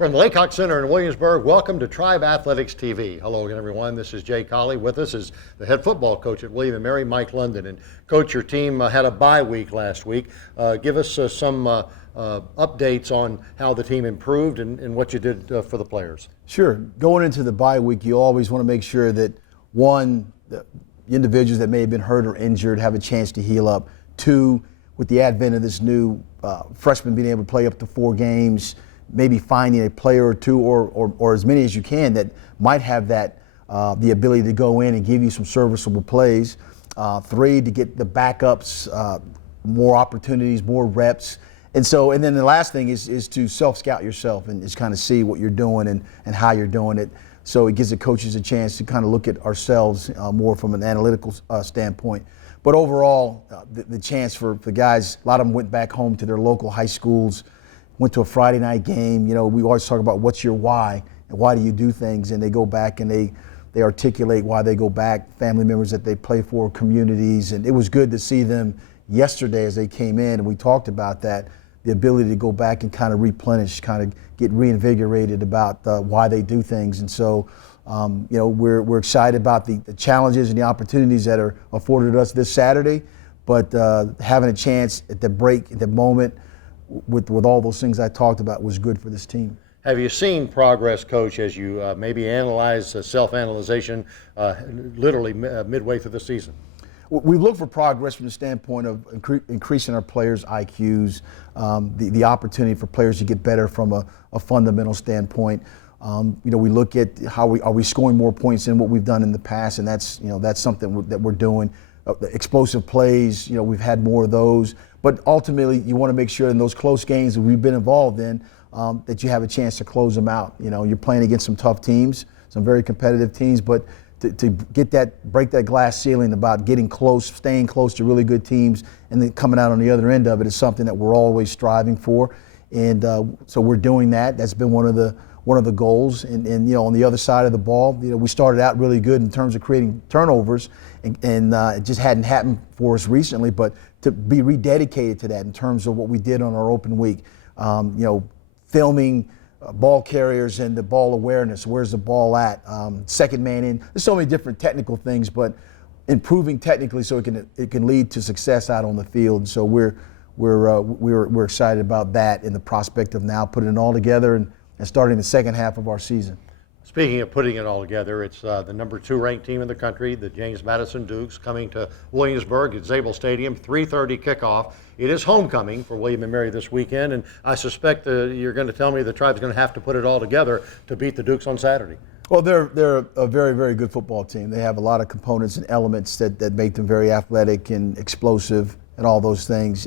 From the Laycock Center in Williamsburg, welcome to Tribe Athletics TV. Hello again, everyone. This is Jay Colley. With us is the head football coach at William & Mary, Mike London. And Coach, your team had a bye week last week. Give us some updates on how the team improved and what you did for the players. Sure. Going into the bye week, you always want to make sure that, one, the individuals that may have been hurt or injured have a chance to heal up. Two, with the advent of this new freshman being able to play up to 4 games, maybe finding a player or two or as many as you can that might have that the ability to go in and give you some serviceable plays. 3, to get the backups more opportunities, more reps. And then the last thing is to self-scout yourself and just kind of see what you're doing and how you're doing it. So it gives the coaches a chance to kind of look at ourselves more from an analytical standpoint. But overall, the chance for the guys, a lot of them went back home to their local high schools, went to a Friday night game. You know, we always talk about what's your why and why do you do things, and they go back and they articulate why they go back, family members that they play for, communities. And it was good to see them yesterday as they came in, and we talked about that, the ability to go back and kind of replenish, kind of get reinvigorated about why they do things. And so, you know, we're excited about the challenges and the opportunities that are afforded us this Saturday, but having a chance at the break, at the moment, with all those things I talked about was good for this team. Have you seen progress, Coach, as you maybe analyze self-analyzation literally midway through the season? We've looked for progress from the standpoint of increasing our players' IQs, the opportunity for players to get better from a fundamental standpoint. You know, we look at how are we scoring more points than what we've done in the past, and that's something that we're doing. Explosive plays, you know, we've had more of those. But ultimately, you want to make sure in those close games that we've been involved in that you have a chance to close them out. You know, you're playing against some tough teams, some very competitive teams, but to break that glass ceiling about getting close, staying close to really good teams, and then coming out on the other end of it is something that we're always striving for. And so we're doing that. That's been one of the goals. And you know, on the other side of the ball, you know, we started out really good in terms of creating turnovers, and it just hadn't happened for us recently. But to be rededicated to that in terms of what we did on our open week, you know, filming ball carriers and the ball awareness, where's the ball at, second man in. There's so many different technical things, but improving technically so it can lead to success out on the field. So we're excited about that and the prospect of now putting it all together and starting the second half of our season. Speaking of putting it all together, it's the number 2 ranked team in the country, the James Madison Dukes, coming to Williamsburg at Zabel Stadium, 3:30 kickoff. It is homecoming for William & Mary this weekend, and I suspect you're going to tell me the Tribe's going to have to put it all together to beat the Dukes on Saturday. Well, they're a very, very good football team. They have a lot of components and elements that make them very athletic and explosive and all those things.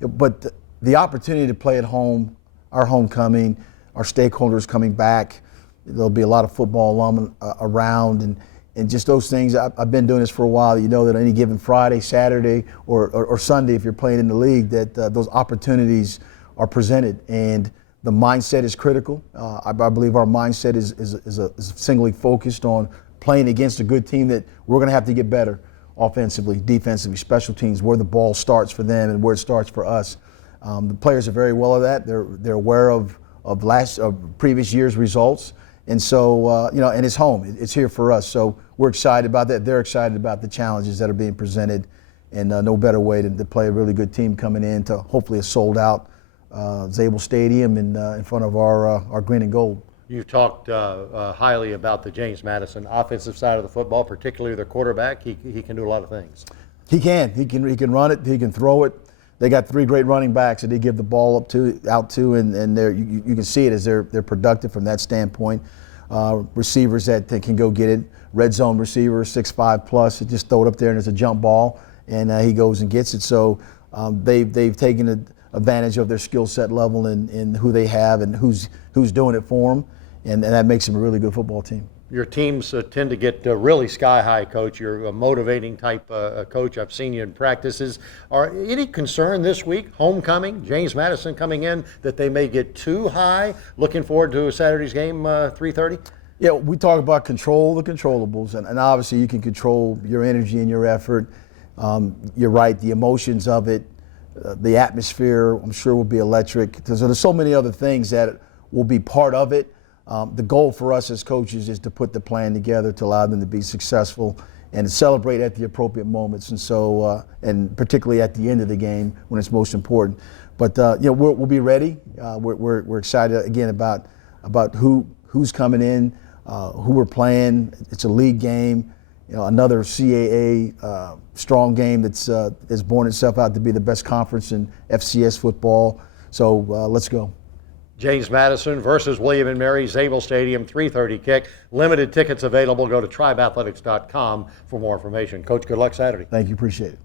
But the opportunity to play at home, our homecoming, our stakeholders coming back, there'll be a lot of football alum around and just those things. I've been doing this for a while. You know that any given Friday, Saturday, or Sunday, if you're playing in the league, that those opportunities are presented. And the mindset is critical. I believe our mindset is singly focused on playing against a good team that we're going to have to get better offensively, defensively, special teams, where the ball starts for them and where it starts for us. The players are very well of that. They're aware of previous year's results. And so, you know, and it's home. It's here for us. So we're excited about that. They're excited about the challenges that are being presented. And no better way to play a really good team coming in to hopefully a sold-out Zabel Stadium in front of our green and gold. You've talked highly about the James Madison offensive side of the football, particularly their quarterback. He can do a lot of things. He can run it. He can throw it. They got 3 great running backs that they give the ball out to, and you can see it as they're productive from that standpoint. Receivers that can go get it. Red zone receiver, 6'5 plus, just throw it up there and there's a jump ball, and he goes and gets it. So they've taken advantage of their skill set level and who they have and who's doing it for them, and that makes them a really good football team. Your teams tend to get really sky high, Coach. You're a motivating type coach. I've seen you in practices. Are any concern this week, homecoming, James Madison coming in, that they may get too high? Looking forward to Saturday's game, 3:30? Yeah, we talk about control the controllables, and obviously you can control your energy and your effort. You're right, the emotions of it, the atmosphere, I'm sure will be electric. So there's so many other things that will be part of it. The goal for us as coaches is to put the plan together to allow them to be successful and to celebrate at the appropriate moments, and so and particularly at the end of the game when it's most important. But we'll be ready. We're excited again about who's coming in, who we're playing. It's a league game, another CAA strong game that's borne itself out to be the best conference in FCS football. So let's go. James Madison versus William & Mary, Zabel Stadium, 3:30 kick. Limited tickets available. Go to tribeathletics.com for more information. Coach, good luck Saturday. Thank you. Appreciate it.